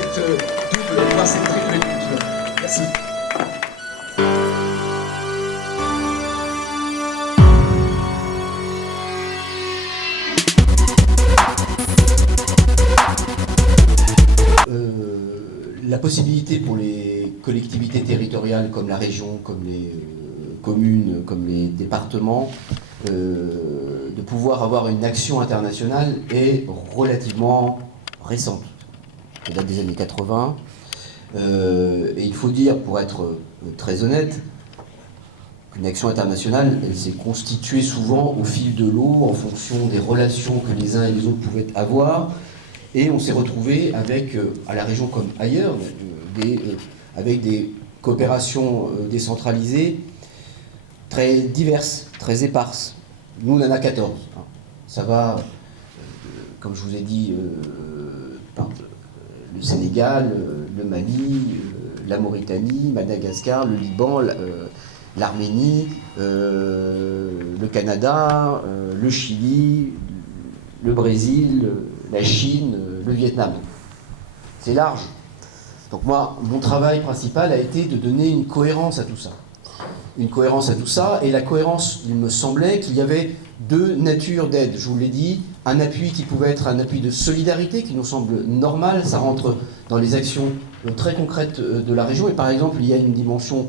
cette double, voir cette triple culture. Merci. La possibilité pour les collectivités territoriales comme la région, comme les communes, comme les départements, de pouvoir avoir une action internationale est relativement récente. Ça date des années 80. Et il faut dire, pour être très honnête, qu'une action internationale, elle s'est constituée souvent au fil de l'eau, en fonction des relations que les uns et les autres pouvaient avoir. Et on s'est retrouvé avec, à la région comme ailleurs, avec des coopérations décentralisées très diverses, très éparses. Nous, on en a 14. Ça va, comme je vous ai dit, le Sénégal, le Mali, la Mauritanie, Madagascar, le Liban, l'Arménie, le Canada, le Chili, le Brésil, la Chine, le Vietnam. C'est large. Donc moi, mon travail principal a été de donner une cohérence à tout ça. Une cohérence à tout ça, et la cohérence, il me semblait qu'il y avait deux natures d'aide. Je vous l'ai dit, un appui qui pouvait être un appui de solidarité, qui nous semble normal, ça rentre dans les actions très concrètes de la région, et par exemple, il y a une dimension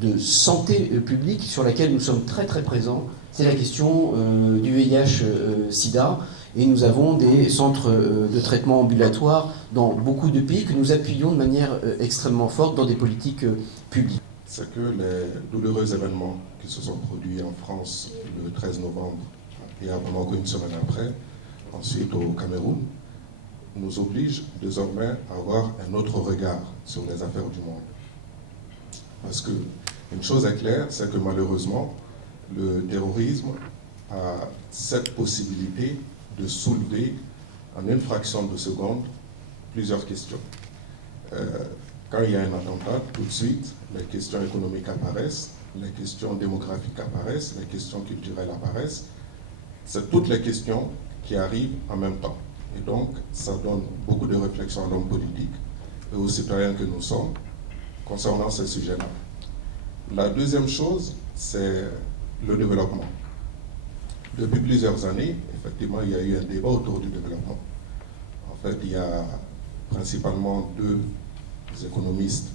de santé publique sur laquelle nous sommes très très présents, c'est la question du VIH-Sida, et nous avons des centres de traitement ambulatoires dans beaucoup de pays que nous appuyons de manière extrêmement forte dans des politiques publiques. C'est que les douloureux événements qui se sont produits en France le 13 novembre et à Bamako une semaine après, ensuite au Cameroun, nous obligent désormais à avoir un autre regard sur les affaires du monde. Parce que une chose est claire, c'est que malheureusement, le terrorisme a cette possibilité de soulever en une fraction de seconde plusieurs questions. Quand il y a un attentat, tout de suite, les questions économiques apparaissent, les questions démographiques apparaissent, les questions culturelles apparaissent. C'est toutes les questions qui arrivent en même temps. Et donc, ça donne beaucoup de réflexions à l'homme politique et aux citoyens que nous sommes concernant ces sujets-là. La deuxième chose, c'est le développement. Depuis plusieurs années, effectivement, il y a eu un débat autour du développement. En fait, il y a principalement deux économistes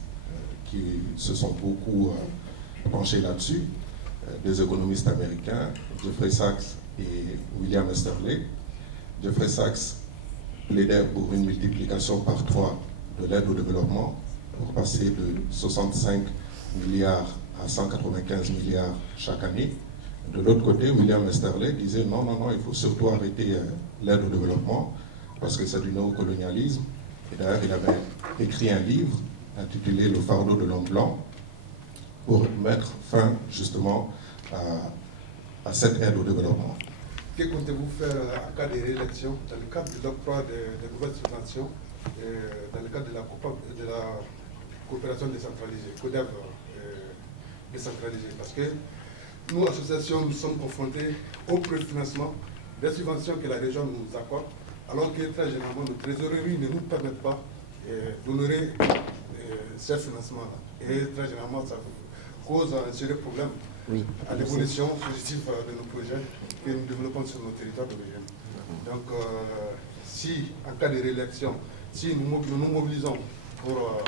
qui se sont beaucoup penchés là-dessus, des économistes américains, Jeffrey Sachs et William Easterly. Jeffrey Sachs plaidait pour une multiplication par 3 de l'aide au développement pour passer de 65 milliards à 195 milliards chaque année. De l'autre côté, William Easterly disait non, il faut surtout arrêter l'aide au développement parce que c'est du néocolonialisme. Et d'ailleurs, il avait écrit un livre intitulé « Le fardeau de l'homme blanc » pour mettre fin justement à cette aide au développement. Que comptez-vous faire en cas de réélection dans le cadre de l'octroi de nouvelles subventions, dans le cadre de la coopération décentralisée, CODEV décentralisée? Parce que nous, associations, nous sommes confrontés au préfinancement des subventions que la région nous accorde, alors que très généralement nos trésoreries ne nous permettent pas d'honorer ces financements-là. Et très généralement, ça cause un sérieux problème à l'évolution positive de nos projets que nous développons sur nos territoires d'origine. Donc, si, en cas de réélection, si nous nous mobilisons pour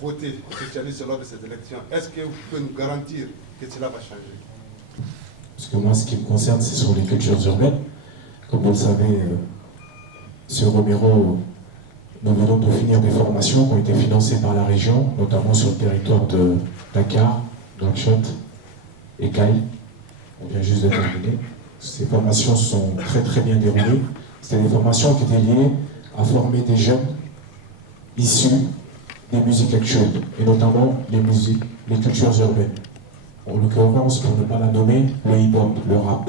voter socialiste lors de cette élection, est-ce que vous pouvez nous garantir que cela va changer? Parce que moi, ce qui me concerne, c'est sur les cultures urbaines. Comme vous le savez, sur Romero, nous venons de finir des formations qui ont été financées par la région, notamment sur le territoire de Dakar, Nouakchott et Caille. On vient juste de terminer. Ces formations sont très très bien déroulées. C'était des formations qui étaient liées à former des jeunes issus des musiques actuelles, et notamment les cultures urbaines. En l'occurrence, pour ne pas la nommer, le hip-hop, le rap.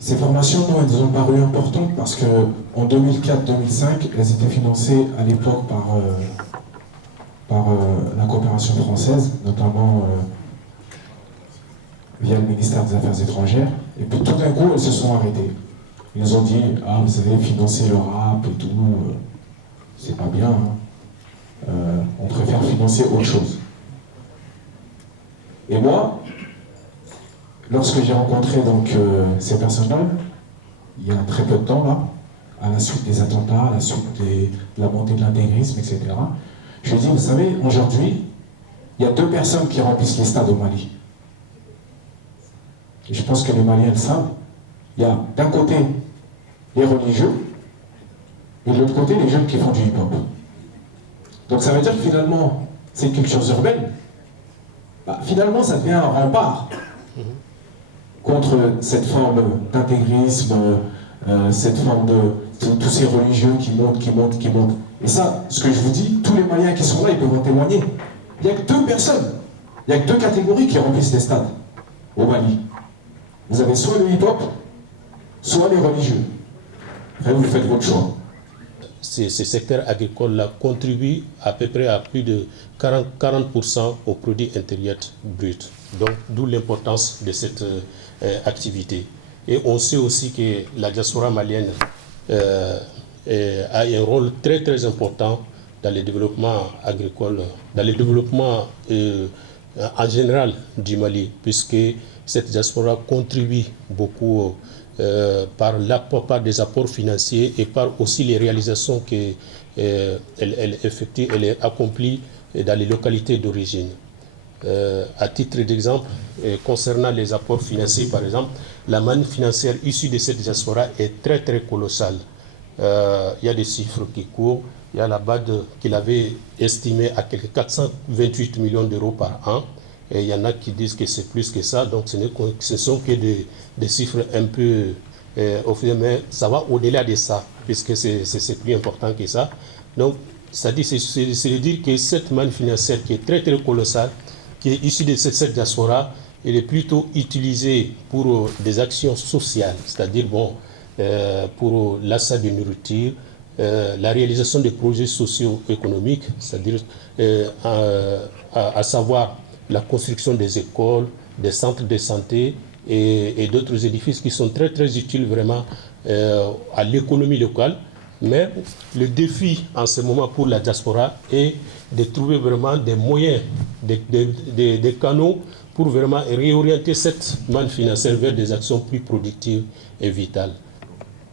Ces formations, nous, elles ont paru importantes parce qu'en 2004-2005, elles étaient financées à l'époque par la coopération française, notamment via le ministère des Affaires étrangères. Et puis tout d'un coup, elles se sont arrêtées. Ils nous ont dit « Ah, vous avez financé le rap et tout. c'est pas bien, hein. On préfère financer autre chose. Et moi, lorsque j'ai rencontré donc ces personnes-là, il y a très peu de temps là, à la suite des attentats, à la suite de la montée de l'intégrisme, etc., je lui ai dit, vous savez, aujourd'hui, il y a 2 personnes qui remplissent les stades au Mali. Et je pense que les Maliens le savent. Il y a d'un côté les religieux, et de l'autre côté les jeunes qui font du hip-hop. Donc ça veut dire que finalement, ces cultures urbaines, finalement ça devient un rempart contre cette forme d'intégrisme, cette forme de tous ces religieux qui montent. Et ça, ce que je vous dis, tous les Maliens qui sont là, ils peuvent en témoigner. Il n'y a que 2 personnes, il n'y a que 2 catégories qui remplissent les stades au Mali. Vous avez soit le hip-hop, soit les religieux. Après, vous faites votre choix. Ces secteurs agricoles-là contribuent à peu près à plus de 40% au produit intérieur brut. Donc, d'où l'importance de cette activité. Et on sait aussi que la diaspora malienne a un rôle très très important dans le développement agricole, dans le développement en général du Mali, puisque cette diaspora contribue beaucoup par des apports financiers et par aussi les réalisations qu'elle effectue, elle accomplit dans les localités d'origine. À titre d'exemple, concernant les apports financiers, par exemple, la manne financière issue de cette diaspora est très très colossale. Il y a des chiffres qui courent. Il y a la BAD qu'il avait estimé à quelques 428 millions d'euros par an. Et il y en a qui disent que c'est plus que ça. Donc ce sont que des chiffres un peu mais ça va au-delà de ça, puisque c'est plus important que ça. Donc c'est de dire que cette manne financière qui est très très colossale, qui est issue de cette diaspora, elle est plutôt utilisée pour des actions sociales, c'est-à-dire pour l'achat de nourriture, la réalisation de projets socio-économiques, c'est-à-dire à savoir la construction des écoles, des centres de santé et d'autres édifices qui sont très très utiles vraiment à l'économie locale. Mais le défi en ce moment pour la diaspora est de trouver vraiment des moyens, des canaux pour vraiment réorienter cette manne financière vers des actions plus productives et vitales.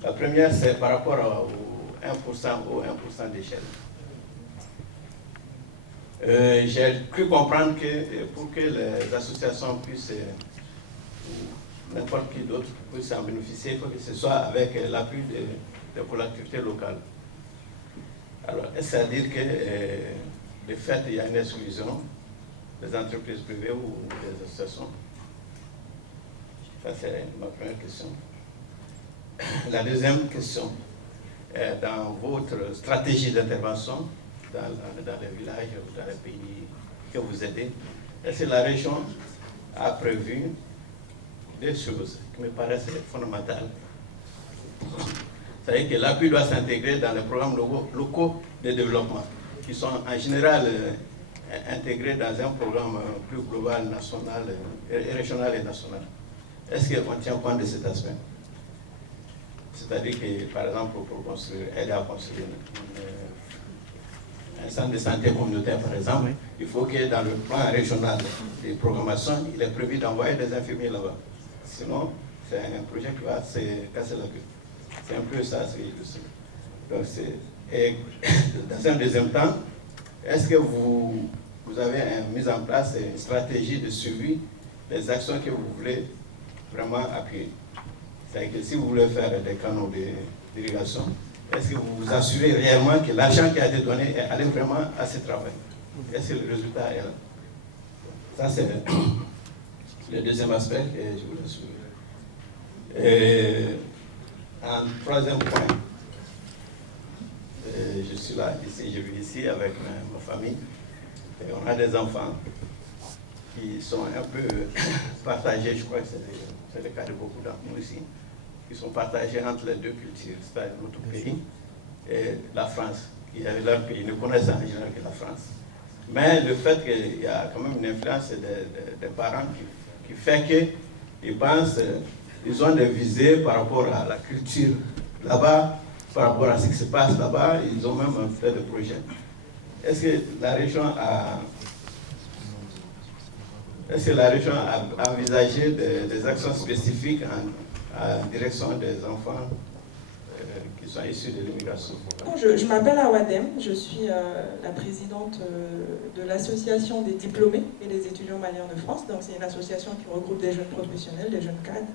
La première, c'est par rapport au 1% d'échelle. J'ai cru comprendre que pour que les associations puissent, ou n'importe qui d'autre puisse en bénéficier, il faut que ce soit avec l'appui des collectivités locales. Alors, est-ce à dire que de fait, il y a une exclusion des entreprises privées ou des associations? Ça, c'est ma première question. La deuxième question, dans votre stratégie d'intervention, dans les villages ou dans les pays que vous aidez, est-ce que la région a prévu des choses qui me paraissent fondamentales? C'est-à-dire que l'appui doit s'intégrer dans les programmes locaux de développement, qui sont en général intégrés dans un programme plus global, national, régional et national. Est-ce qu'on tient compte de cet aspect? C'est-à-dire que, par exemple, pour aider à construire un centre de santé communautaire, par exemple, il faut que dans le plan régional de programmation, il est prévu d'envoyer des infirmiers là-bas. Sinon, c'est un projet qui va se casser la gueule. C'est un peu ça. Donc, et dans un deuxième temps, est-ce que vous avez mis en place une stratégie de suivi des actions que vous voulez vraiment appuyer? C'est-à-dire que si vous voulez faire des canaux d'irrigation, est-ce que vous vous assurez réellement que l'argent qui a été donné est allé vraiment à ce travail? Est-ce que le résultat est là? Ça, c'est le deuxième aspect que je voulais soulever. Et un troisième point, je suis là, ici, je vis ici avec ma famille, et on a des enfants qui sont un peu partagés, je crois que c'est le cas de beaucoup d'entre nous ici, qui sont partagés entre les deux cultures, c'est-à-dire notre pays et la France, qui est leur pays, ne connaissent en général que la France. Mais le fait qu'il y a quand même une influence des parents qui fait qu'ils pensent, ils ont des visées par rapport à la culture là-bas, par rapport à ce qui se passe là-bas. Ils ont même fait des projets. Est-ce que la région a envisagé des actions spécifiques en direction des enfants qui sont issus de l'immigration? Je m'appelle Awadem, je suis la présidente de l'association des diplômés et des étudiants maliens de France. Donc c'est une association qui regroupe des jeunes professionnels, des jeunes cadres,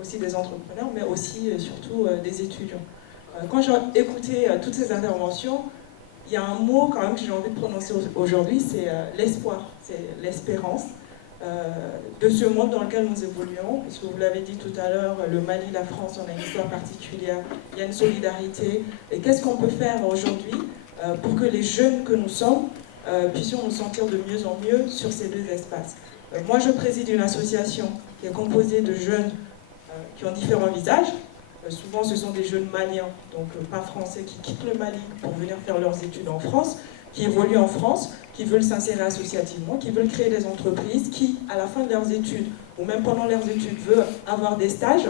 aussi des entrepreneurs, mais aussi et surtout des étudiants. Quand j'ai écouté toutes ces interventions, il y a un mot quand même que j'ai envie de prononcer aujourd'hui, c'est l'espoir, c'est l'espérance de ce monde dans lequel nous évoluons, parce que vous l'avez dit tout à l'heure, le Mali, la France, on a une histoire particulière, il y a une solidarité, et qu'est-ce qu'on peut faire aujourd'hui pour que les jeunes que nous sommes puissions nous sentir de mieux en mieux sur ces deux espaces. Moi, je préside une association qui est composée de jeunes qui ont différents visages. Souvent, ce sont des jeunes maliens, donc pas français, qui quittent le Mali pour venir faire leurs études en France, qui évoluent en France, qui veulent s'insérer associativement, qui veulent créer des entreprises, qui, à la fin de leurs études, ou même pendant leurs études, veulent avoir des stages,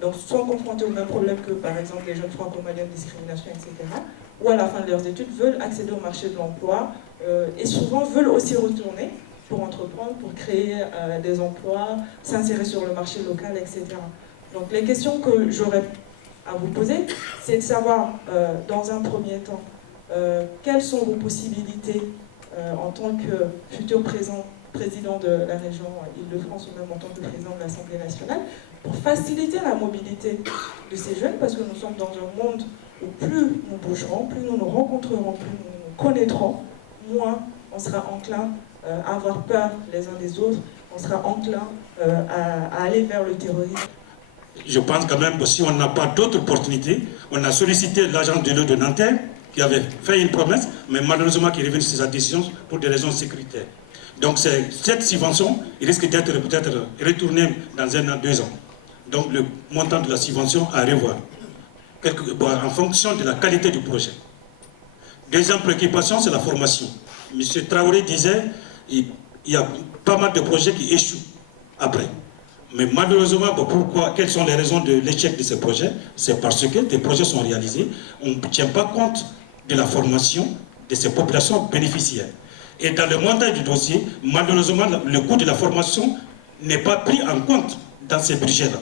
donc sont confrontés au même problème que, par exemple, les jeunes franco-maliens de discrimination, etc., ou à la fin de leurs études, veulent accéder au marché de l'emploi, et souvent veulent aussi retourner pour entreprendre, pour créer des emplois, s'insérer sur le marché local, etc. Donc les questions que j'aurais à vous poser, c'est de savoir, dans un premier temps, quelles sont vos possibilités en tant que futur président de la région Île-de-France ou même en tant que président de l'Assemblée nationale, pour faciliter la mobilité de ces jeunes, parce que nous sommes dans un monde où plus nous bougerons, plus nous nous rencontrerons, plus nous nous connaîtrons, moins on sera enclin à avoir peur les uns des autres, on sera enclin à aller vers le terrorisme. Je pense quand même que si on n'a pas d'autres opportunités, on a sollicité l'agent de l'eau de Nanterre qui avait fait une promesse, mais malheureusement qui est revenu sur sa décision pour des raisons sécuritaires. Donc cette subvention, il risque d'être peut-être retournée dans 1 an, 2 ans. Donc le montant de la subvention à revoir, en fonction de la qualité du projet. Deuxième préoccupation, c'est la formation. M. Traoré disait qu'il y a pas mal de projets qui échouent après. Mais malheureusement, pourquoi, quelles sont les raisons de l'échec de ces projets? C'est parce que des projets sont réalisés, on ne tient pas compte de la formation de ces populations bénéficiaires. Et dans le montage du dossier, malheureusement, le coût de la formation n'est pas pris en compte dans ces budgets-là.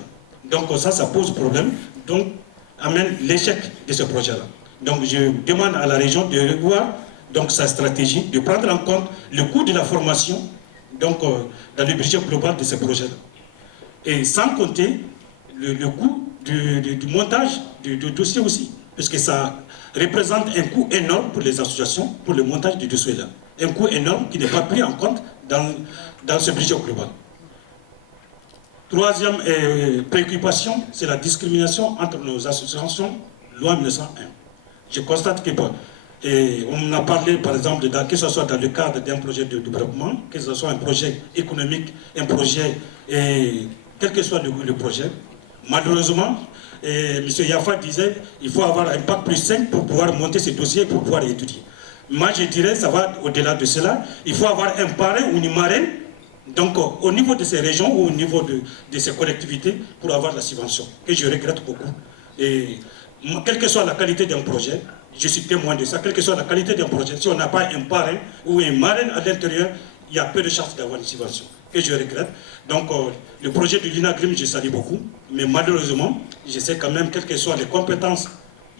Donc ça pose problème, donc amène l'échec de ce projet-là. Donc je demande à la région de revoir donc, sa stratégie, de prendre en compte le coût de la formation donc, dans le budget global de ces projets-là. Et sans compter le coût du montage du dossier aussi, puisque ça représente un coût énorme pour les associations, pour le montage du dossier-là. Un coût énorme qui n'est pas pris en compte dans ce budget global. Troisième préoccupation, c'est la discrimination entre nos associations, loi 1901. Je constate que, on a parlé par exemple, que ce soit dans le cadre d'un projet de développement, que ce soit un projet économique, un projet... quel que soit le projet, malheureusement, M. Yafa disait qu'il faut avoir un bac plus 5 pour pouvoir monter ce dossier, pour pouvoir étudier. Moi, je dirais, ça va au-delà de cela, il faut avoir un parrain ou une marraine, donc au niveau de ces régions ou au niveau de ces collectivités, pour avoir la subvention, et je regrette beaucoup. Et quelle que soit la qualité d'un projet, je suis témoin de ça, quelle que soit la qualité d'un projet, si on n'a pas un parrain ou une marraine à l'intérieur, il y a peu de chances d'avoir une subvention, que je regrette. Donc le projet de l'INAGRIM, je salue beaucoup, mais malheureusement, je sais quand même, quelles que soient les compétences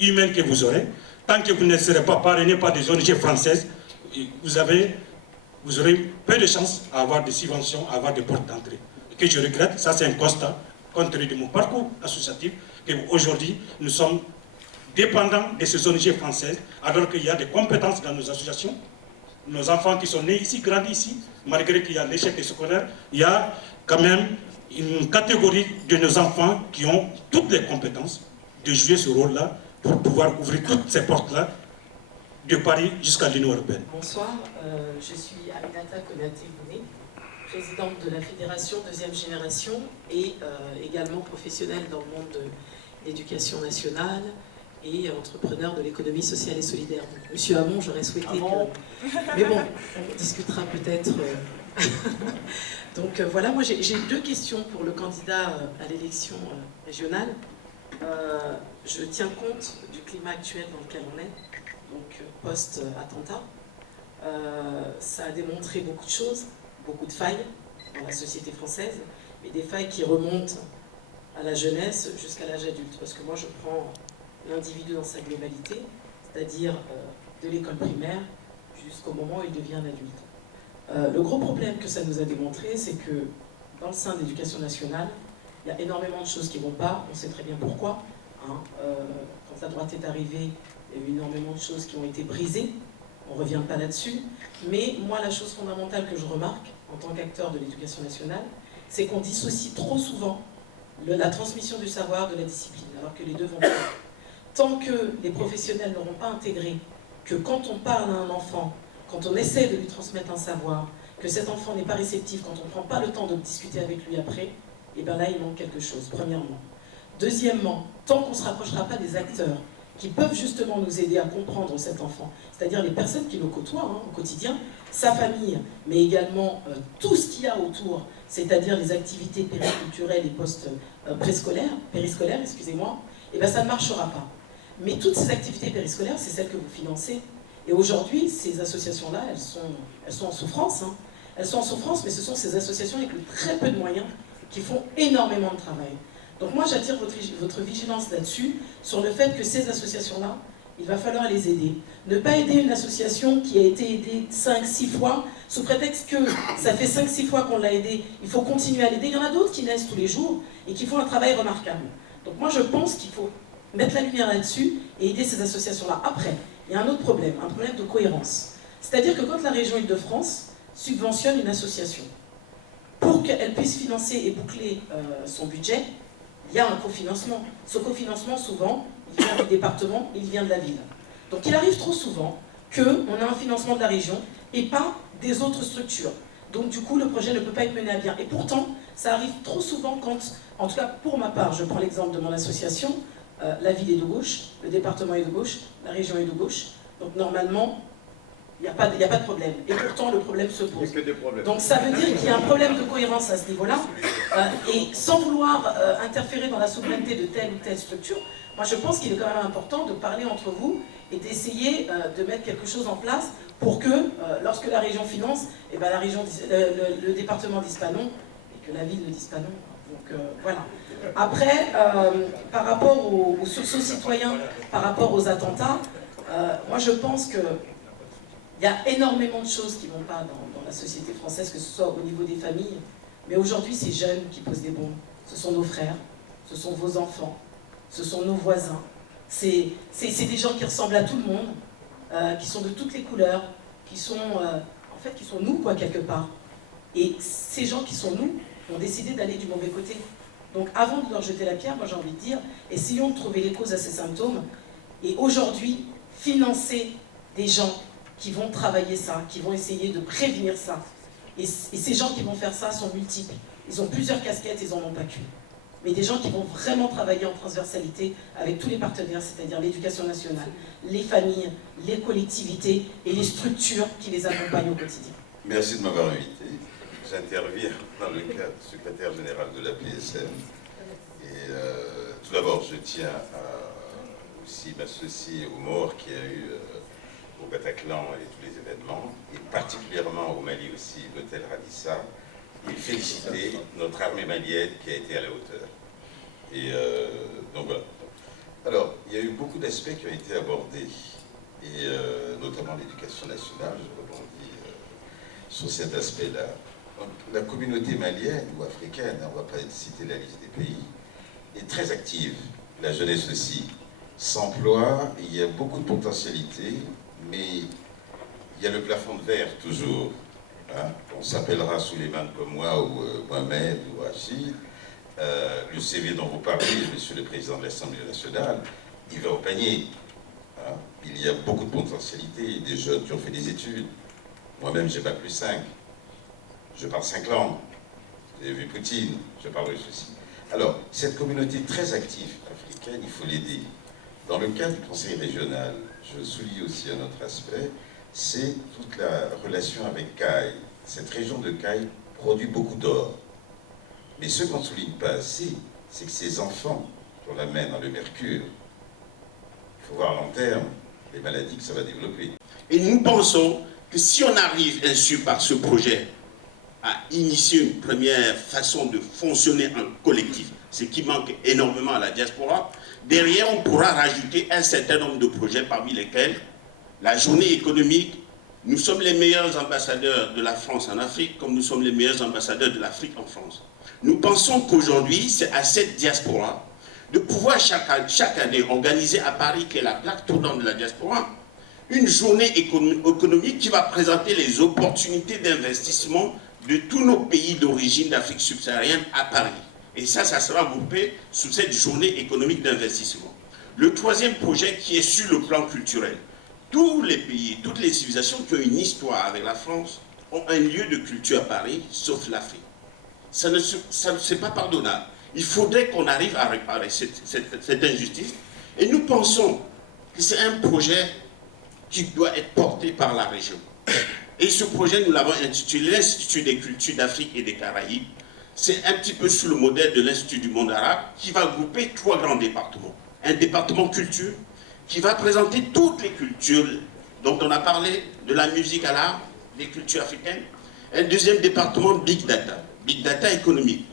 humaines que vous aurez, tant que vous ne serez pas parrainé par des ONG françaises, vous aurez peu de chances à avoir des subventions, à avoir des portes d'entrée. Que je regrette, ça c'est un constat, compte tenu de mon parcours associatif, qu'aujourd'hui nous sommes dépendants de ces ONG françaises, alors qu'il y a des compétences dans nos associations. Nos enfants qui sont nés ici, grandis ici, malgré qu'il y a l'échec des scolaires, il y a quand même une catégorie de nos enfants qui ont toutes les compétences de jouer ce rôle-là pour pouvoir ouvrir toutes ces portes-là de Paris jusqu'à l'Union européenne. Bonsoir, je suis Aminata Konaté-Gouné, présidente de la Fédération Deuxième Génération et également professionnelle dans le monde de l'éducation nationale et entrepreneur de l'économie sociale et solidaire. Donc, Monsieur Hamon, j'aurais souhaité que... Mais bon, on discutera peut-être... Donc voilà, moi j'ai 2 questions pour le candidat à l'élection régionale. Je tiens compte du climat actuel dans lequel on est, donc post-attentat. Ça a démontré beaucoup de choses, beaucoup de failles dans la société française, mais des failles qui remontent à la jeunesse jusqu'à l'âge adulte. Parce que moi, je prends l'individu dans sa globalité, c'est-à-dire de l'école primaire jusqu'au moment où il devient un adulte. Le gros problème que ça nous a démontré, c'est que dans le sein de l'éducation nationale, il y a énormément de choses qui ne vont pas, on sait très bien pourquoi. Hein. Quand la droite est arrivée, il y a eu énormément de choses qui ont été brisées, on ne revient pas là-dessus. Mais moi, la chose fondamentale que je remarque, en tant qu'acteur de l'éducation nationale, c'est qu'on dissocie trop souvent la transmission du savoir de la discipline, alors que les deux vont faire. Tant que les professionnels n'auront pas intégré que quand on parle à un enfant, quand on essaie de lui transmettre un savoir, que cet enfant n'est pas réceptif, quand on ne prend pas le temps de discuter avec lui après, et bien là, il manque quelque chose, premièrement. Deuxièmement, tant qu'on ne se rapprochera pas des acteurs qui peuvent justement nous aider à comprendre cet enfant, c'est-à-dire les personnes qui le côtoient au quotidien, sa famille, mais également tout ce qu'il y a autour, c'est-à-dire les activités périculturelles et périscolaires, excusez-moi, et bien ça ne marchera pas. Mais toutes ces activités périscolaires, c'est celles que vous financez. Et aujourd'hui, ces associations-là, elles sont en souffrance. Hein. Elles sont en souffrance, mais ce sont ces associations avec très peu de moyens qui font énormément de travail. Donc moi, j'attire votre vigilance là-dessus, sur le fait que ces associations-là, il va falloir les aider. Ne pas aider une association qui a été aidée 5-6 fois, sous prétexte que ça fait 5-6 fois qu'on l'a aidée, il faut continuer à l'aider. Il y en a d'autres qui naissent tous les jours et qui font un travail remarquable. Donc moi, je pense qu'il faut mettre la lumière là-dessus et aider ces associations-là. Après, il y a un autre problème, un problème de cohérence. C'est-à-dire que quand la région Île-de-France subventionne une association, pour qu'elle puisse financer et boucler son budget, il y a un cofinancement. Ce cofinancement, souvent, il vient du département, il vient de la ville. Donc il arrive trop souvent qu'on a un financement de la région et pas des autres structures. Donc du coup, le projet ne peut pas être mené à bien. Et pourtant, ça arrive trop souvent quand, en tout cas pour ma part, je prends l'exemple de mon association, la ville est de gauche, le département est de gauche, la région est de gauche. Donc normalement, il n'y a pas de problème. Et pourtant, le problème se pose. Donc ça veut dire qu'il y a un problème de cohérence à ce niveau-là. Et sans vouloir interférer dans la souveraineté de telle ou telle structure, moi je pense qu'il est quand même important de parler entre vous et d'essayer de mettre quelque chose en place pour que, lorsque la région finance, eh ben, le département dise pas non et que la ville ne dise pas non. Donc voilà. Après, par rapport au sursaut citoyen, par rapport aux attentats, moi je pense que il y a énormément de choses qui ne vont pas dans la société française, que ce soit au niveau des familles. Mais aujourd'hui, ces jeunes qui posent des bombes, ce sont nos frères, ce sont vos enfants, ce sont nos voisins. C'est des gens qui ressemblent à tout le monde, qui sont de toutes les couleurs, qui sont, en fait, qui sont nous, quoi, quelque part. Et ces gens qui sont nous ont décidé d'aller du mauvais côté. Donc avant de leur jeter la pierre, moi j'ai envie de dire, essayons de trouver les causes à ces symptômes. Et aujourd'hui, financer des gens qui vont travailler ça, qui vont essayer de prévenir ça. Et ces gens qui vont faire ça sont multiples. Ils ont plusieurs casquettes, ils n'en ont pas qu'une. Mais des gens qui vont vraiment travailler en transversalité avec tous les partenaires, c'est-à-dire l'éducation nationale, les familles, les collectivités et les structures qui les accompagnent au quotidien. Merci de m'avoir invité. J'interviens dans le cadre du secrétaire général de la PSM. Et tout d'abord, je tiens à aussi m'associer aux morts qu'il y a eu au Bataclan et tous les événements, et particulièrement au Mali aussi, l'hôtel Radissa, et féliciter notre armée malienne qui a été à la hauteur. Et donc voilà. Alors, il y a eu beaucoup d'aspects qui ont été abordés, et notamment l'éducation nationale, je rebondis sur cet aspect-là. La communauté malienne ou africaine, on ne va pas citer la liste des pays, est très active, la jeunesse aussi, s'emploie, il y a beaucoup de potentialités, mais il y a le plafond de verre toujours. Hein. On s'appellera Souleymane comme moi, ou Mohamed, ou Rachid. Le CV dont vous parlez, monsieur le président de l'Assemblée nationale, il va au panier. Hein. Il y a beaucoup de potentialités, des jeunes qui ont fait des études. Moi-même, j'ai Bac+5. Je parle 5 langues. Vous avez vu Poutine, je parle russe aussi. Alors, cette communauté très active africaine, il faut l'aider. Dans le cadre du conseil régional, je souligne aussi un autre aspect, c'est toute la relation avec Caille. Cette région de Caille produit beaucoup d'or. Mais ce qu'on ne souligne pas assez, c'est que ces enfants pour la main dans le mercure, il faut voir à long terme les maladies que ça va développer. Et nous pensons que si on arrive ainsi par ce projet à initier une première façon de fonctionner en collectif, ce qui manque énormément à la diaspora, derrière on pourra rajouter un certain nombre de projets parmi lesquels la journée économique. Nous sommes les meilleurs ambassadeurs de la France en Afrique, comme nous sommes les meilleurs ambassadeurs de l'Afrique en France. Nous pensons qu'aujourd'hui, c'est à cette diaspora de pouvoir chaque année organiser à Paris, qui est la plaque tournante de la diaspora, une journée économique qui va présenter les opportunités d'investissement de tous nos pays d'origine d'Afrique subsaharienne à Paris. Et ça sera groupé sous cette journée économique d'investissement. Le troisième projet qui est sur le plan culturel. Tous les pays, toutes les civilisations qui ont une histoire avec la France ont un lieu de culture à Paris, sauf l'Afrique. Ça n'est pas pardonnable. Il faudrait qu'on arrive à réparer cette injustice. Et nous pensons que c'est un projet qui doit être porté par la région. Et ce projet, nous l'avons intitulé l'Institut des cultures d'Afrique et des Caraïbes. C'est un petit peu sur le modèle de l'Institut du monde arabe qui va grouper 3 grands départements. Un département culture, qui va présenter toutes les cultures dont on a parlé, de la musique à l'art, des cultures africaines. Un deuxième département, Big Data économique.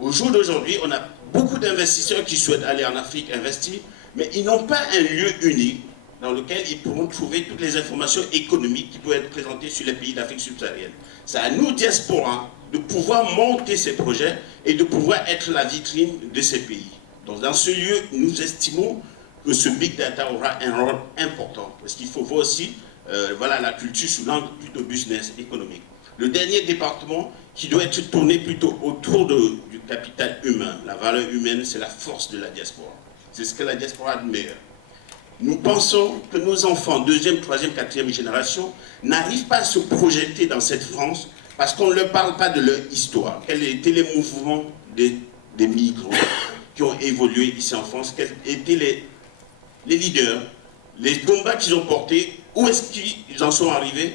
Au jour d'aujourd'hui, on a beaucoup d'investisseurs qui souhaitent aller en Afrique investir, mais ils n'ont pas un lieu unique dans lequel ils pourront trouver toutes les informations économiques qui peuvent être présentées sur les pays d'Afrique subsaharienne. C'est à nous, diaspora, de pouvoir monter ces projets et de pouvoir être la vitrine de ces pays. Donc, dans ce lieu, nous estimons que ce Big Data aura un rôle important, parce qu'il faut voir aussi la culture sous l'angle plutôt business, économique. Le dernier département qui doit être tourné plutôt autour du capital humain. La valeur humaine, c'est la force de la diaspora. C'est ce que la diaspora a de meilleur. Nous pensons que nos enfants, 2e, 3e, 4e génération, n'arrivent pas à se projeter dans cette France parce qu'on ne leur parle pas de leur histoire. Quels étaient les mouvements des migrants qui ont évolué ici en France? Quels étaient les leaders, les combats qu'ils ont portés? Où est-ce qu'ils en sont arrivés?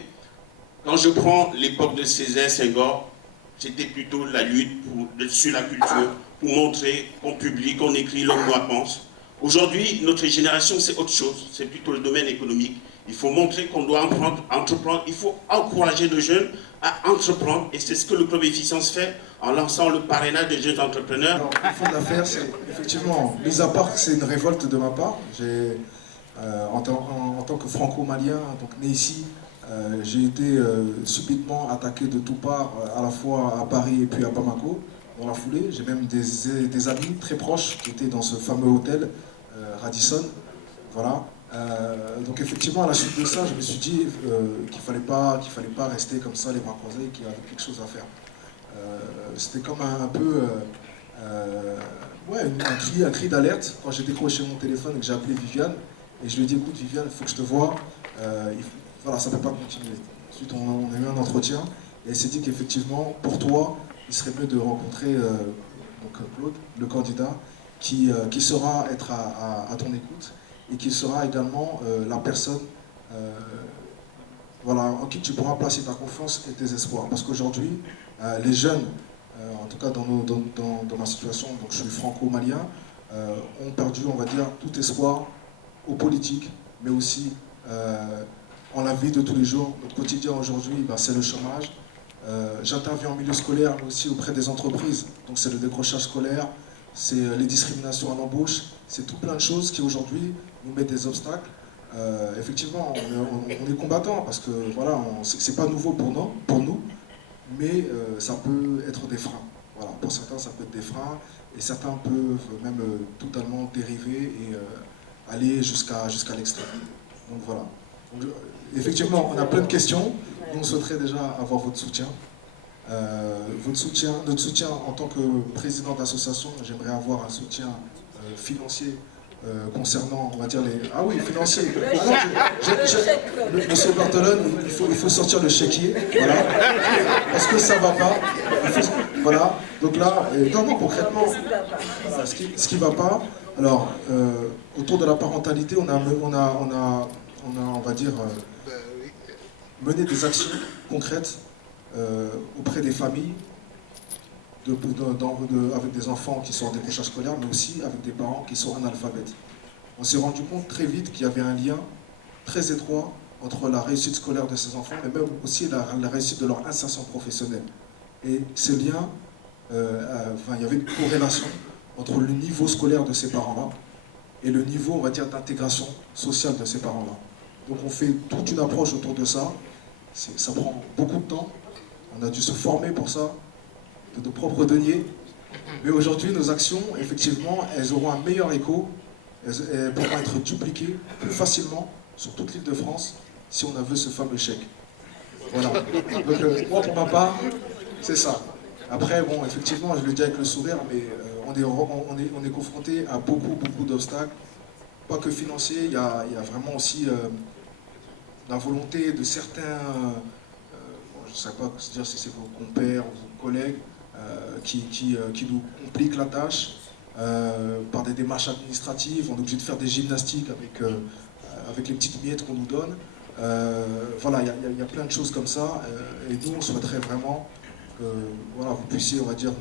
Quand je prends l'époque de Césaire, Senghor, c'était plutôt la lutte sur la culture, pour montrer qu'on publie, qu'on écrit, l'homme noir pense. Aujourd'hui, notre génération, c'est autre chose, c'est plutôt le domaine économique. Il faut montrer qu'on doit entreprendre, il faut encourager nos jeunes à entreprendre, et c'est ce que le Club Efficience fait en lançant le parrainage des jeunes entrepreneurs. Alors, le fond de l'affaire, c'est effectivement, mis à part que c'est une révolte de ma part, en tant que franco-malien, donc né ici, j'ai été subitement attaqué de toutes parts, à la fois à Paris et puis à Bamako, dans la foulée. J'ai même des amis très proches qui étaient dans ce fameux hôtel, Radisson. Voilà. Donc effectivement, à la suite de ça, je me suis dit qu'il fallait pas rester comme ça, les bras croisés, qu'il y avait quelque chose à faire. C'était comme un peu un cri d'alerte quand j'ai décroché mon téléphone et que j'ai appelé Viviane. Et je lui ai dit, écoute Viviane, il faut que je te voie. Voilà, ça ne peut pas continuer. Ensuite, on a eu un entretien et elle s'est dit qu'effectivement, pour toi, il serait mieux de rencontrer Claude, le candidat, qui saura être à ton écoute et qui sera également la personne en qui tu pourras placer ta confiance et tes espoirs. Parce qu'aujourd'hui, les jeunes, en tout cas dans ma situation, donc je suis franco-malien, ont perdu, on va dire, tout espoir aux politiques, mais aussi en la vie de tous les jours. Notre quotidien aujourd'hui, c'est le chômage. J'interviens en milieu scolaire, mais aussi auprès des entreprises. Donc c'est le décrochage scolaire, c'est les discriminations à l'embauche, c'est tout plein de choses qui aujourd'hui nous mettent des obstacles. Effectivement, on est combattants parce que voilà, c'est pas nouveau pour nous, mais ça peut être des freins. Voilà, pour certains, ça peut être des freins et certains peuvent même totalement dériver et aller jusqu'à l'extrême. Donc voilà. Donc, effectivement, on a plein de questions. Nous, on souhaiterait déjà avoir votre soutien. Notre soutien en tant que président d'association, j'aimerais avoir un soutien financier concernant, on va dire, les... Ah oui, financier. Monsieur Bartolone, il faut sortir le chéquier, voilà, parce que ça ne va pas. Voilà, donc là, non, concrètement, voilà, ce qui ne va pas. Alors, autour de la parentalité, on va dire, mener des actions concrètes auprès des familles avec des enfants qui sont en décrochage scolaire, mais aussi avec des parents qui sont analphabètes. On s'est rendu compte très vite qu'il y avait un lien très étroit entre la réussite scolaire de ces enfants, mais même aussi la réussite de leur insertion professionnelle. Et ce lien, il y avait une corrélation entre le niveau scolaire de ces parents-là et le niveau, on va dire, d'intégration sociale de ces parents-là. Donc on fait toute une approche autour de ça. Ça prend beaucoup de temps. On a dû se former pour ça, de nos propres deniers. Mais aujourd'hui, nos actions, effectivement, elles auront un meilleur écho. Elles pourront être dupliquées plus facilement sur toute l'île de France si on avait ce fameux chèque. Voilà. Donc moi, pour ma part, c'est ça. Après, bon, effectivement, je le dis avec le sourire, mais on est confronté à beaucoup d'obstacles. Pas que financiers, il y a vraiment aussi la volonté de certains, je ne sais pas dire si c'est vos compères ou vos collègues, qui nous compliquent la tâche par des démarches administratives. On est obligé de faire des gymnastiques avec les petites miettes qu'on nous donne. Voilà, il y a plein de choses comme ça. Et nous, on souhaiterait vraiment que voilà, vous puissiez, on va dire,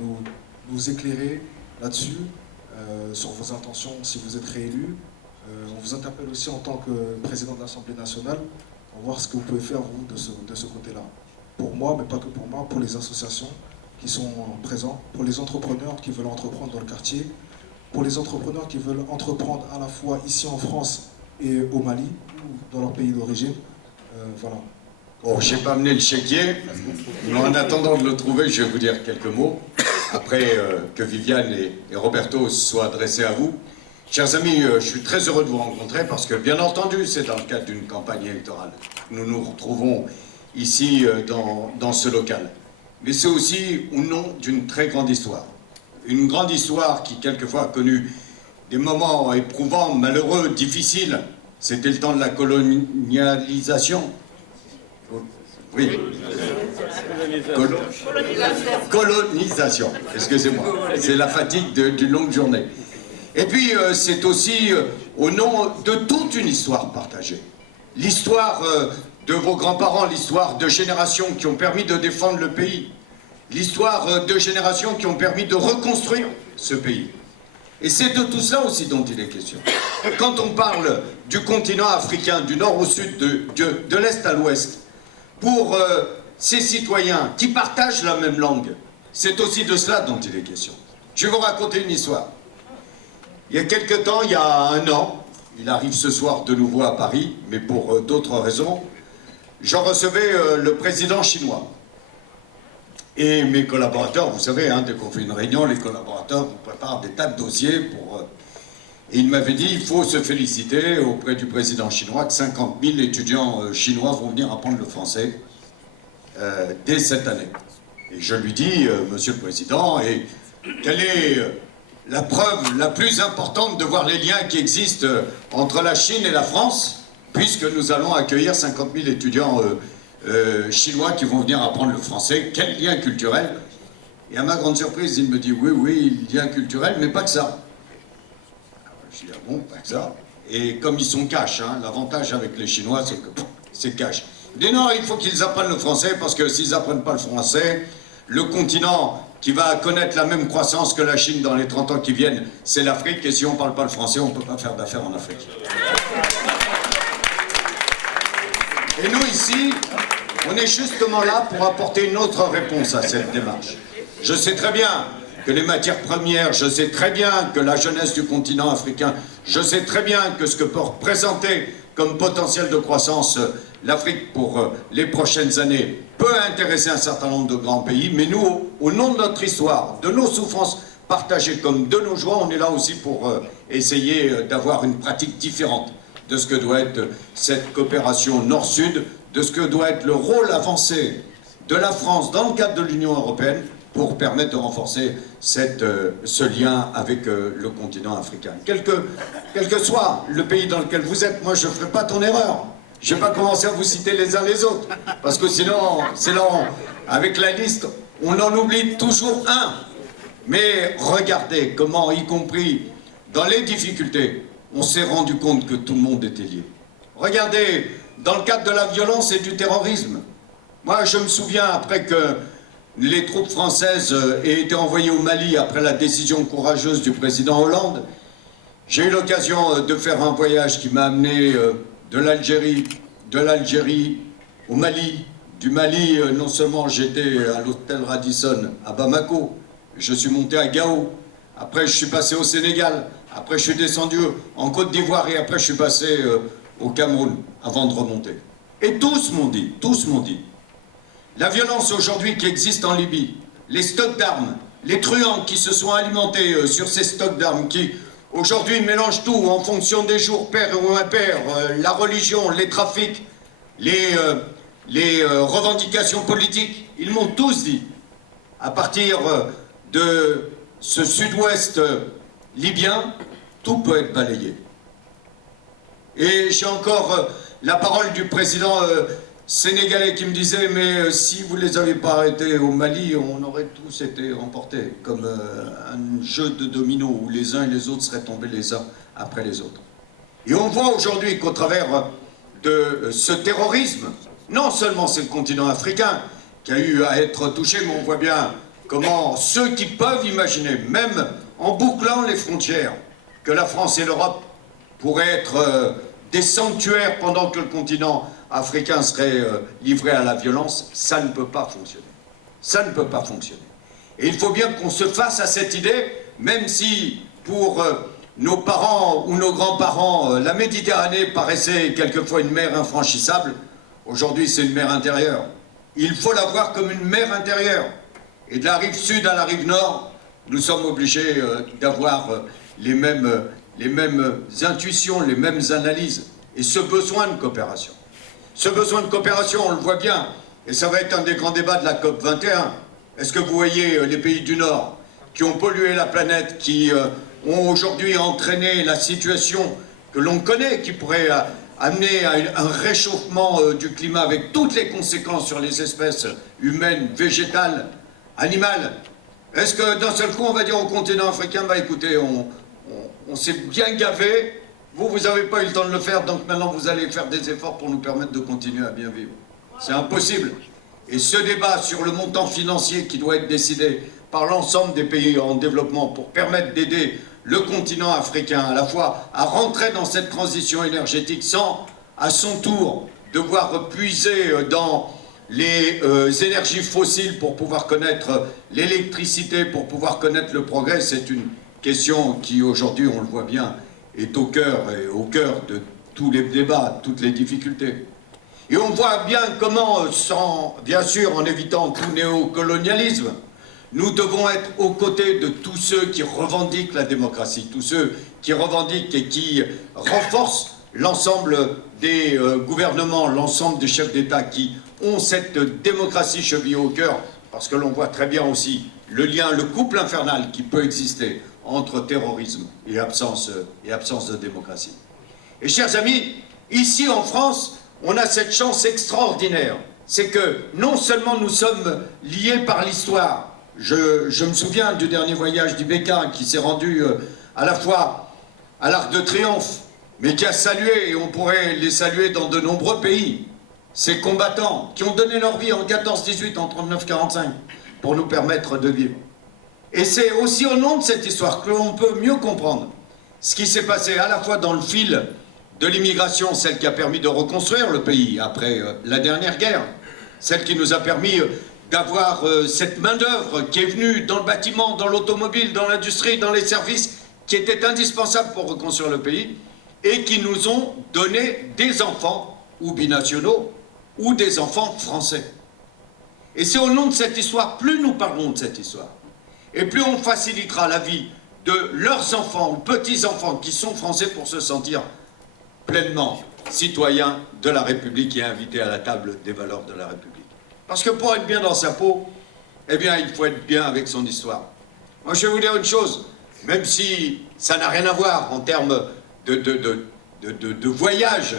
nous éclairer là-dessus, sur vos intentions si vous êtes réélu. On vous interpelle aussi en tant que président de l'Assemblée nationale pour voir ce que vous pouvez faire, vous, de ce côté-là. Pour moi, mais pas que pour moi, pour les associations qui sont présentes, pour les entrepreneurs qui veulent entreprendre dans le quartier, pour les entrepreneurs qui veulent entreprendre à la fois ici en France et au Mali, ou dans leur pays d'origine. Voilà. Bon, je n'ai pas amené le chéquier, mais en attendant de le trouver, je vais vous dire quelques mots. Après que Viviane et Roberto soient adressés à vous. Chers amis, je suis très heureux de vous rencontrer parce que, bien entendu, c'est dans le cadre d'une campagne électorale. Nous nous retrouvons ici dans ce local. Mais c'est aussi au nom d'une très grande histoire. Une grande histoire qui, quelquefois, a connu des moments éprouvants, malheureux, difficiles. C'était le temps de la colonialisation. Oui. Colonisation, excusez-moi. C'est la fatigue d'une longue journée. Et puis, c'est aussi au nom de toute une histoire partagée. L'histoire de vos grands-parents, l'histoire de générations qui ont permis de défendre le pays. L'histoire de générations qui ont permis de reconstruire ce pays. Et c'est de tout cela aussi dont il est question. Quand on parle du continent africain, du nord au sud, de l'est à l'ouest, pour ces citoyens qui partagent la même langue, c'est aussi de cela dont il est question. Je vais vous raconter une histoire. Il y a quelque temps, il y a 1 an, il arrive ce soir de nouveau à Paris, mais pour d'autres raisons, j'en recevais le président chinois. Et mes collaborateurs, vous savez, hein, dès qu'on fait une réunion, les collaborateurs, on prépare des tas de dossiers pour... Et il m'avait dit, il faut se féliciter auprès du président chinois que 50 000 étudiants chinois vont venir apprendre le français dès cette année. Et je lui dis, monsieur le président, et quelle est la preuve la plus importante de voir les liens qui existent entre la Chine et la France, puisque nous allons accueillir 50 000 étudiants chinois qui vont venir apprendre le français. Quel lien culturel! Et à ma grande surprise, il me dit, oui, lien culturel, mais pas que ça. Je dis, ah bon, pas que ça. Et comme ils sont cash, hein, l'avantage avec les Chinois, c'est que c'est cash. Il dit, non, il faut qu'ils apprennent le français, parce que s'ils n'apprennent pas le français, le continent qui va connaître la même croissance que la Chine dans les 30 ans qui viennent, c'est l'Afrique, et si on ne parle pas le français, on ne peut pas faire d'affaires en Afrique. Et nous, ici, on est justement là pour apporter une autre réponse à cette démarche. Je sais très bien que les matières premières, je sais très bien que la jeunesse du continent africain, je sais très bien que ce que peut représenter comme potentiel de croissance l'Afrique pour les prochaines années peut intéresser un certain nombre de grands pays, mais nous, au nom de notre histoire, de nos souffrances partagées comme de nos joies, on est là aussi pour essayer d'avoir une pratique différente de ce que doit être cette coopération nord-sud, de ce que doit être le rôle avancé de la France dans le cadre de l'Union européenne pour permettre de renforcer ce lien avec le continent africain. Quel que soit le pays dans lequel vous êtes, moi je ne ferai pas ton erreur. Je ne vais pas commencer à vous citer les uns les autres, parce que sinon, avec la liste, on en oublie toujours un. Mais regardez comment, y compris dans les difficultés, on s'est rendu compte que tout le monde était lié. Regardez, dans le cadre de la violence et du terrorisme, moi je me souviens après que les troupes françaises aient été envoyées au Mali après la décision courageuse du président Hollande. J'ai eu l'occasion de faire un voyage qui m'a amené de l'Algérie au Mali. Du Mali, non seulement j'étais à l'hôtel Radisson à Bamako, je suis monté à Gao, après je suis passé au Sénégal, après je suis descendu en Côte d'Ivoire et après je suis passé au Cameroun avant de remonter. Et tous m'ont dit, la violence aujourd'hui qui existe en Libye, les stocks d'armes, les truands qui se sont alimentés sur ces stocks d'armes, qui aujourd'hui mélangent tout en fonction des jours pairs ou impairs, la religion, les trafics, les revendications politiques, ils m'ont tous dit, à partir de ce sud-ouest libyen, tout peut être balayé. Et j'ai encore la parole du président sénégalais qui me disait, mais si vous ne les avez pas arrêtés au Mali, on aurait tous été remportés, comme un jeu de dominos où les uns et les autres seraient tombés les uns après les autres. Et on voit aujourd'hui qu'au travers de ce terrorisme, non seulement c'est le continent africain qui a eu à être touché, mais on voit bien comment ceux qui peuvent imaginer, même en bouclant les frontières, que la France et l'Europe pourraient être des sanctuaires pendant que le continent africain serait livré à la violence, ça ne peut pas fonctionner. Ça ne peut pas fonctionner. Et il faut bien qu'on se fasse à cette idée, même si pour nos parents ou nos grands-parents, la Méditerranée paraissait quelquefois une mer infranchissable. Aujourd'hui, c'est une mer intérieure. Il faut la voir comme une mer intérieure. Et de la rive sud à la rive nord, nous sommes obligés d'avoir les mêmes intuitions, les mêmes analyses. Et ce besoin de coopération. Ce besoin de coopération, on le voit bien, et ça va être un des grands débats de la COP 21. Est-ce que vous voyez les pays du Nord qui ont pollué la planète, qui ont aujourd'hui entraîné la situation que l'on connaît, qui pourrait amener à un réchauffement du climat avec toutes les conséquences sur les espèces humaines, végétales, animales? Est-ce que d'un seul coup on va dire au continent africain, bah écoutez, on s'est bien gavé, vous n'avez pas eu le temps de le faire, donc maintenant vous allez faire des efforts pour nous permettre de continuer à bien vivre? C'est impossible. Et ce débat sur le montant financier qui doit être décidé par l'ensemble des pays en développement pour permettre d'aider le continent africain à la fois à rentrer dans cette transition énergétique sans, à son tour, devoir puiser dans les énergies fossiles pour pouvoir connaître l'électricité, pour pouvoir connaître le progrès, c'est une question qui aujourd'hui, on le voit bien, est au cœur de tous les débats, toutes les difficultés. Et on voit bien comment, bien sûr en évitant tout néocolonialisme, nous devons être aux côtés de tous ceux qui revendiquent la démocratie, tous ceux qui revendiquent et qui renforcent l'ensemble des gouvernements, l'ensemble des chefs d'État qui ont cette démocratie chevillée au cœur, parce que l'on voit très bien aussi le lien, le couple infernal qui peut exister entre terrorisme et absence de démocratie. Et chers amis, ici en France, on a cette chance extraordinaire, c'est que non seulement nous sommes liés par l'histoire, je me souviens du dernier voyage d'Ibeka qui s'est rendu à la fois à l'Arc de Triomphe, mais qui a salué, et on pourrait les saluer dans de nombreux pays, ces combattants qui ont donné leur vie en 14-18, en 39-45, pour nous permettre de vivre. Et c'est aussi au nom de cette histoire que l'on peut mieux comprendre ce qui s'est passé à la fois dans le fil de l'immigration, celle qui a permis de reconstruire le pays après la dernière guerre, celle qui nous a permis d'avoir cette main-d'œuvre qui est venue dans le bâtiment, dans l'automobile, dans l'industrie, dans les services, qui était indispensable pour reconstruire le pays, et qui nous ont donné des enfants, ou binationaux, ou des enfants français. Et c'est au nom de cette histoire, plus nous parlons de cette histoire, et plus on facilitera la vie de leurs enfants, ou petits-enfants qui sont français pour se sentir pleinement citoyens de la République et invités à la table des valeurs de la République. Parce que pour être bien dans sa peau, eh bien, il faut être bien avec son histoire. Moi, je vais vous dire une chose, même si ça n'a rien à voir en termes de voyage,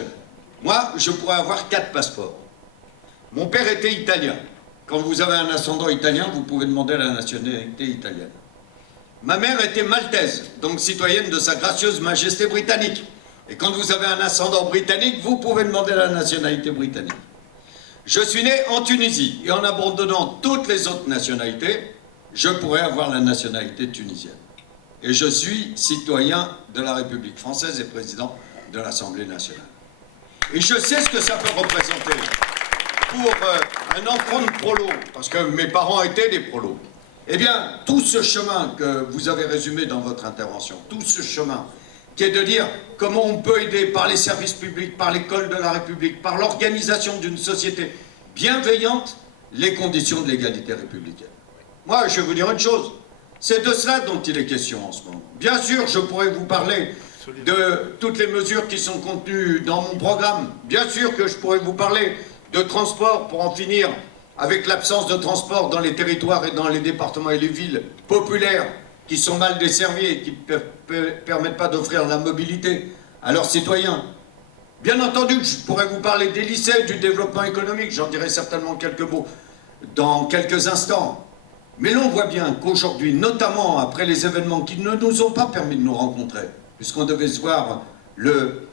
moi, je pourrais avoir 4 passeports. Mon père était italien. Quand vous avez un ascendant italien, vous pouvez demander la nationalité italienne. Ma mère était maltaise, donc citoyenne de sa gracieuse majesté britannique. Et quand vous avez un ascendant britannique, vous pouvez demander la nationalité britannique. Je suis né en Tunisie et en abandonnant toutes les autres nationalités, je pourrais avoir la nationalité tunisienne. Et je suis citoyen de la République française et président de l'Assemblée nationale. Et je sais ce que ça peut représenter pour un enfant de prolo, parce que mes parents étaient des prolos. Eh bien, tout ce chemin que vous avez résumé dans votre intervention, tout ce chemin qui est de dire comment on peut aider par les services publics, par l'école de la République, par l'organisation d'une société bienveillante, les conditions de l'égalité républicaine. Moi, je vais vous dire une chose, c'est de cela dont il est question en ce moment. Bien sûr, je pourrais vous parler de toutes les mesures qui sont contenues dans mon programme. Bien sûr que je pourrais vous parler de transport pour en finir avec l'absence de transport dans les territoires et dans les départements et les villes populaires qui sont mal desservis et qui ne permettent pas d'offrir la mobilité à leurs citoyens. Bien entendu, je pourrais vous parler des lycées, du développement économique, j'en dirai certainement quelques mots dans quelques instants. Mais là, on voit bien qu'aujourd'hui, notamment après les événements qui ne nous ont pas permis de nous rencontrer, puisqu'on devait se voir le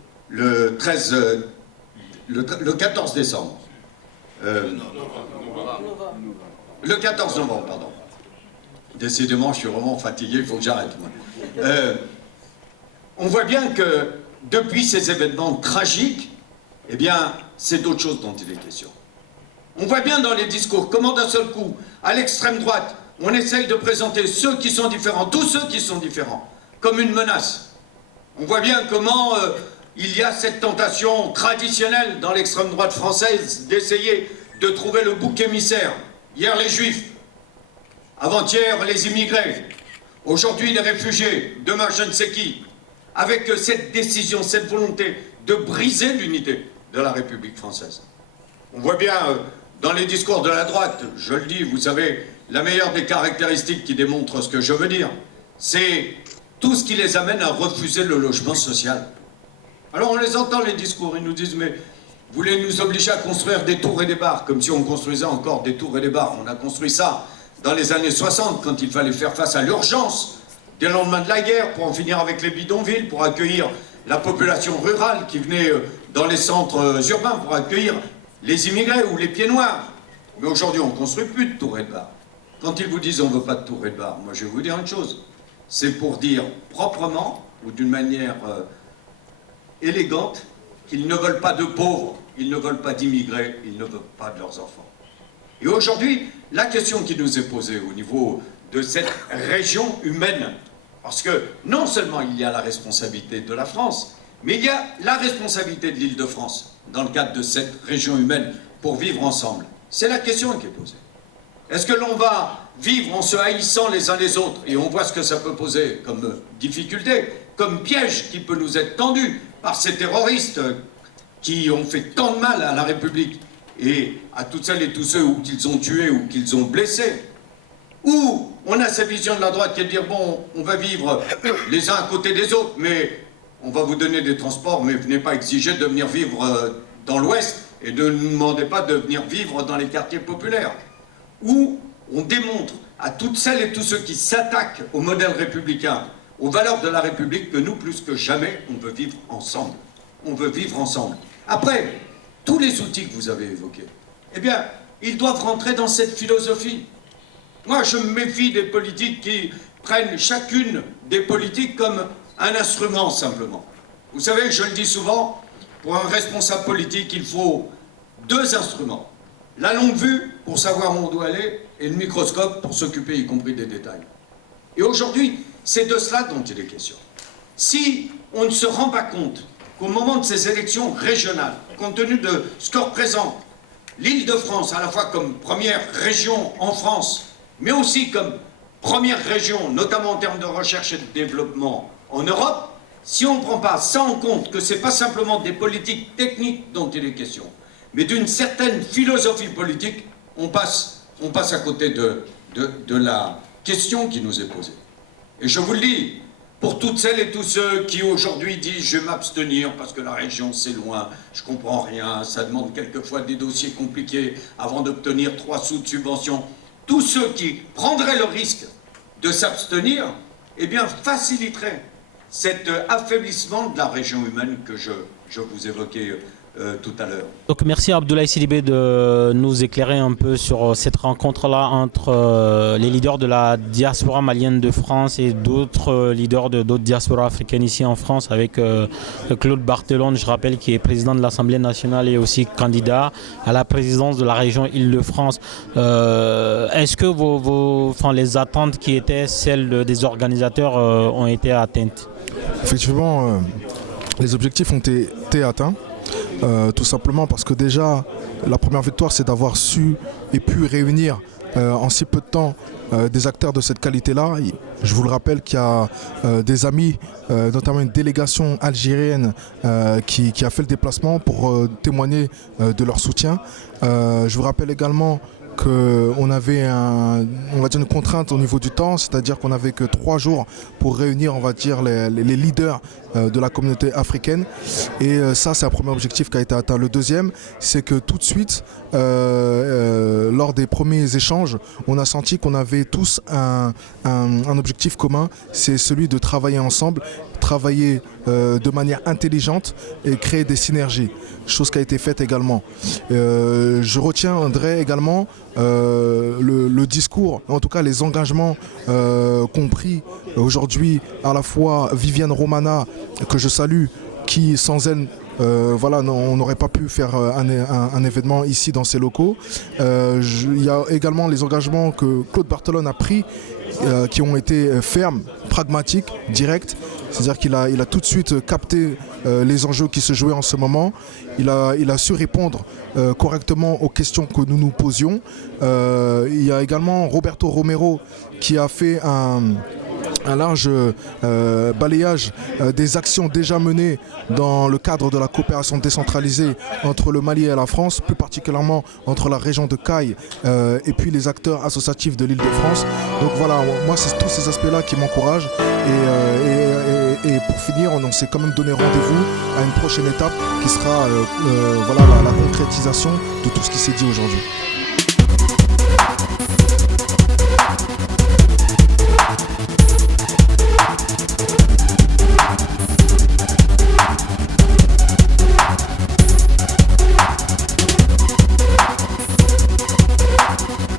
14 décembre. Le 14 novembre, pardon. Décidément, je suis vraiment fatigué, il faut que j'arrête. On voit bien que depuis ces événements tragiques, eh bien, c'est d'autre chose dont il est question. On voit bien dans les discours comment d'un seul coup, à l'extrême droite, on essaye de présenter ceux qui sont différents, tous ceux qui sont différents, comme une menace. On voit bien comment il y a cette tentation traditionnelle dans l'extrême droite française d'essayer de trouver le bouc émissaire. Hier les Juifs, avant-hier les immigrés, aujourd'hui les réfugiés, demain je ne sais qui, avec cette décision, cette volonté de briser l'unité de la République française. On voit bien dans les discours de la droite, je le dis, vous savez, la meilleure des caractéristiques qui démontre ce que je veux dire, c'est tout ce qui les amène à refuser le logement social. Alors on les entend les discours, ils nous disent mais vous voulez nous obliger à construire des tours et des bars, comme si on construisait encore des tours et des bars. On a construit ça dans les années 60, quand il fallait faire face à l'urgence des lendemains de la guerre, pour en finir avec les bidonvilles, pour accueillir la population rurale qui venait dans les centres urbains, pour accueillir les immigrés ou les pieds noirs. Mais aujourd'hui, on ne construit plus de tours et de bars. Quand ils vous disent on ne veut pas de tours et de bars, moi je vais vous dire une chose, c'est pour dire proprement, ou d'une manière élégante, qu'ils ne veulent pas de pauvres, ils ne veulent pas d'immigrés, ils ne veulent pas de leurs enfants. Et aujourd'hui, la question qui nous est posée au niveau de cette région humaine, parce que non seulement il y a la responsabilité de la France, mais il y a la responsabilité de l'Île-de-France dans le cadre de cette région humaine pour vivre ensemble. C'est la question qui est posée. Est-ce que l'on va vivre en se haïssant les uns les autres, et on voit ce que ça peut poser comme difficulté, comme piège qui peut nous être tendu par ces terroristes qui ont fait tant de mal à la République et à toutes celles et tous ceux qu'ils ont tués ou qu'ils ont blessés, ou on a cette vision de la droite qui est de dire bon, on va vivre les uns à côté des autres, mais on va vous donner des transports, mais venez pas exiger de venir vivre dans l'Ouest et ne nous demandez pas de venir vivre dans les quartiers populaires. Où on démontre à toutes celles et tous ceux qui s'attaquent au modèle républicain, aux valeurs de la République, que nous, plus que jamais, on veut vivre ensemble. On veut vivre ensemble. Après, tous les outils que vous avez évoqués, eh bien, ils doivent rentrer dans cette philosophie. Moi, je me méfie des politiques qui prennent chacune des politiques comme un instrument, simplement. Vous savez, je le dis souvent, pour un responsable politique, il faut deux instruments. La longue vue, pour savoir où on doit aller, et le microscope pour s'occuper y compris des détails. Et aujourd'hui, c'est de cela dont il est question. Si on ne se rend pas compte qu'au moment de ces élections régionales, compte tenu de ce que représente l'Île-de-France, à la fois comme première région en France, mais aussi comme première région, notamment en termes de recherche et de développement en Europe, si on ne prend pas ça en compte, que ce n'est pas simplement des politiques techniques dont il est question, mais d'une certaine philosophie politique, on passe à côté de la question qui nous est posée. Et je vous le dis, pour toutes celles et tous ceux qui aujourd'hui disent « je vais m'abstenir parce que la région c'est loin, je comprends rien, ça demande quelquefois des dossiers compliqués avant d'obtenir 3 sous de subvention », tous ceux qui prendraient le risque de s'abstenir, eh bien faciliteraient cet affaiblissement de la région humaine que je vous évoquais tout à l'heure. Donc merci à Abdoulaye Sidibé de nous éclairer un peu sur cette rencontre-là entre les leaders de la diaspora malienne de France et d'autres leaders de d'autres diasporas africaines ici en France, avec Claude Barthelone, je rappelle, qui est président de l'Assemblée nationale et aussi candidat à la présidence de la région Île-de-France. Est-ce que les attentes qui étaient celles des organisateurs ont été atteintes? Effectivement, les objectifs ont été atteints. Tout simplement parce que déjà, la première victoire, c'est d'avoir su et pu réunir en si peu de temps des acteurs de cette qualité-là. Je vous le rappelle qu'il y a des amis, notamment une délégation algérienne qui a fait le déplacement pour témoigner de leur soutien. Je vous rappelle également qu'on avait une contrainte au niveau du temps, c'est-à-dire qu'on n'avait que 3 jours pour réunir, on va dire, les leaders de la communauté africaine. Et ça, c'est un premier objectif qui a été atteint. Le deuxième, c'est que tout de suite, lors des premiers échanges, on a senti qu'on avait tous un objectif commun, c'est celui de travailler ensemble, travailler de manière intelligente et créer des synergies, chose qui a été faite également. Je retiendrai également le discours, en tout cas les engagements qu'ont pris aujourd'hui à la fois Viviane Romana, que je salue, qui sans elle on n'aurait pas pu faire un événement ici dans ces locaux. Il y a également les engagements que Claude Barthelone a pris, qui ont été fermes, pragmatiques, directs. C'est-à-dire qu'il a tout de suite capté les enjeux qui se jouaient en ce moment. Il a su répondre correctement aux questions que nous nous posions. Il y a également Roberto Romero qui a fait un large balayage des actions déjà menées dans le cadre de la coopération décentralisée entre le Mali et la France, plus particulièrement entre la région de Caille et puis les acteurs associatifs de l'Île-de-France. Donc voilà, moi c'est tous ces aspects-là qui m'encouragent et pour finir, on s'est quand même donné rendez-vous à une prochaine étape qui sera la concrétisation de tout ce qui s'est dit aujourd'hui.